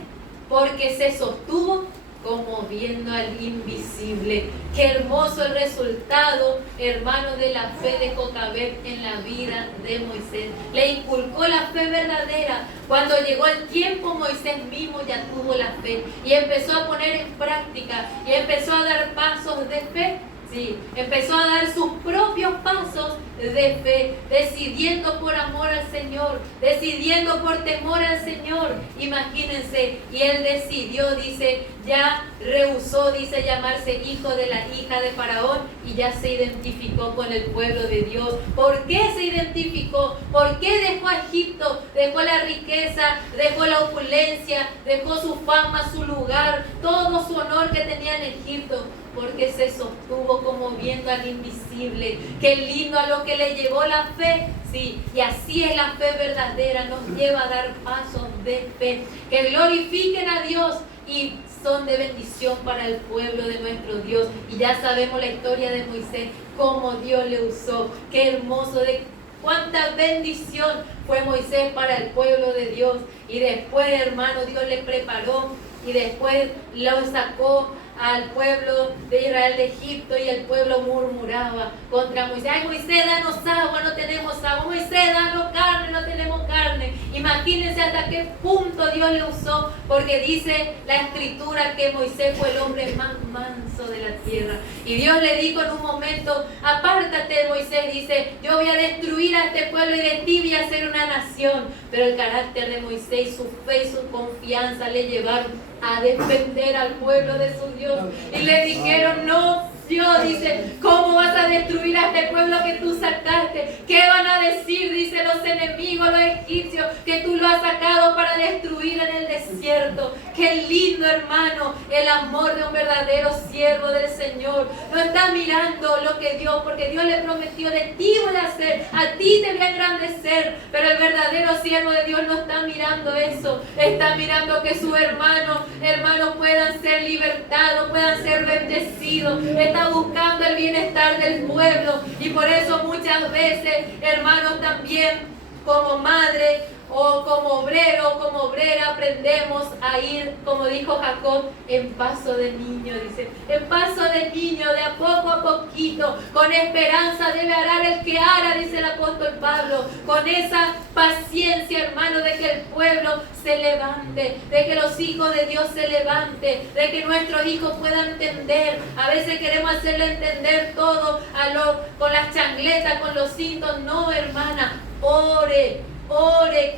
Porque se sostuvo como viendo al invisible. Qué hermoso el resultado, hermano, de la fe de Jocabed en la vida de Moisés. Le inculcó la fe verdadera. Cuando llegó el tiempo, Moisés mismo ya tuvo la fe y empezó a poner en práctica y empezó a dar pasos de fe. Sí, empezó a dar sus propios pasos de fe, decidiendo por amor al Señor, decidiendo por temor al Señor. Imagínense, y él decidió, dice, ya rehusó, dice, llamarse hijo de la hija de Faraón y ya se identificó con el pueblo de Dios. ¿Por qué se identificó? ¿Por qué dejó a Egipto? Dejó la riqueza, dejó la opulencia, dejó su fama, su lugar, todo su honor que tenía en Egipto. Porque se sostuvo como viendo al invisible. Qué lindo a lo que le llevó la fe. Sí, y así es la fe verdadera. Nos lleva a dar pasos de fe que glorifiquen a Dios y son de bendición para el pueblo de nuestro Dios. Y ya sabemos la historia de Moisés, cómo Dios le usó. Qué hermoso, de cuánta bendición fue Moisés para el pueblo de Dios. Y después, hermano, Dios le preparó y después lo sacó al pueblo de Israel de Egipto, y el pueblo murmuraba contra Moisés. Ay, Moisés, danos agua, no tenemos agua. Moisés, danos carne, no tenemos carne. Imagínense hasta qué punto Dios le usó, porque dice la escritura que Moisés fue el hombre más manso de la tierra. Y Dios le dijo en un momento, apártate, Moisés, dice, yo voy a destruir a este pueblo y de ti voy a hacer una nación. Pero el carácter de Moisés, su fe y su confianza le llevaron a defender al pueblo de su Dios. Y le dijeron, no, Dios, dice, ¿cómo vas a destruir a este pueblo que tú sacaste? ¿Qué van a decir, dice, los enemigos, los egipcios, que tú lo has sacado para destruir en el desierto? Qué lindo, hermano, el amor de un verdadero siervo del Señor. No está mirando lo que Dios, porque Dios le prometió, de ti voy a hacer, a ti te voy a engrandecer. Pero el verdadero siervo de Dios no está mirando eso. Está mirando que sus hermanos puedan ser libertados, puedan ser bendecidos. Está buscando el bienestar del pueblo. Y por eso muchas veces, hermanos, también como madre o como obrero o como obrera aprendemos a ir, como dijo Jacob, en paso de niño, dice, en paso de niño, de a poco a poquito, con esperanza debe arar el que ara, dice el apóstol Pablo, con esa paciencia, hermano, de que el pueblo se levante, de que los hijos de Dios se levanten, de que nuestros hijos puedan entender. A veces queremos hacerle entender todo con las chancletas, con los cintos. No, hermana, ore,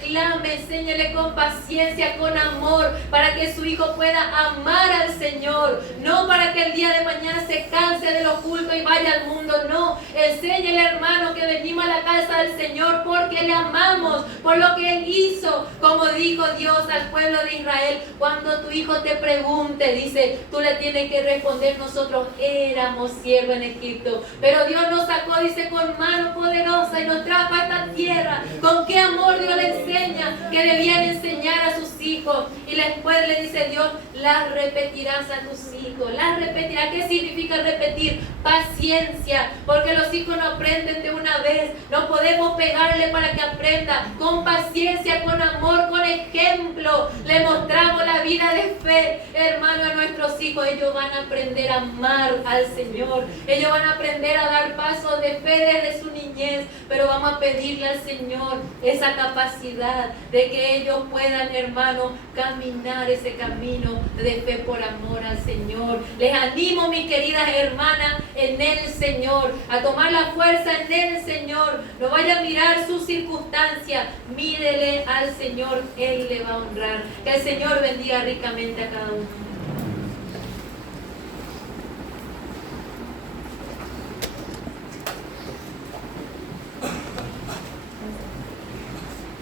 clame, enséñele con paciencia, con amor, para que su hijo pueda amar al Señor. No para que el día de mañana se canse de lo oculto y vaya al mundo. No, enséñele, hermano, que venimos a la casa del Señor porque le amamos, por lo que Él hizo. Como dijo Dios al pueblo de Israel, cuando tu hijo te pregunte, dice, tú le tienes que responder, nosotros éramos siervos en Egipto, pero Dios nos sacó, dice, con mano poderosa y nos trajo a esta tierra. ¿Con qué amor Dios le enseña? Que debían enseñar a sus hijos. Y después le dice Dios, las repetirás a tus hijos. Las repetirás. ¿Qué significa repetir? Paciencia. Porque los hijos no aprenden de una vez. No podemos pegarle para que aprenda. Con paciencia, con amor, con ejemplo. Le mostramos la vida de fe, hermano, a nuestros hijos. Ellos van a aprender a amar al Señor. Ellos van a aprender a dar pasos de fe desde su niñez. Pero vamos a pedirle al Señor esa capacidad de que ellos puedan, hermano, caminar ese camino de fe por amor al Señor. Les animo, mis queridas hermanas, en el Señor, a tomar la fuerza en el Señor. No vaya a mirar sus circunstancias, mírele al Señor, Él le va a honrar. Que el Señor bendiga ricamente a cada uno.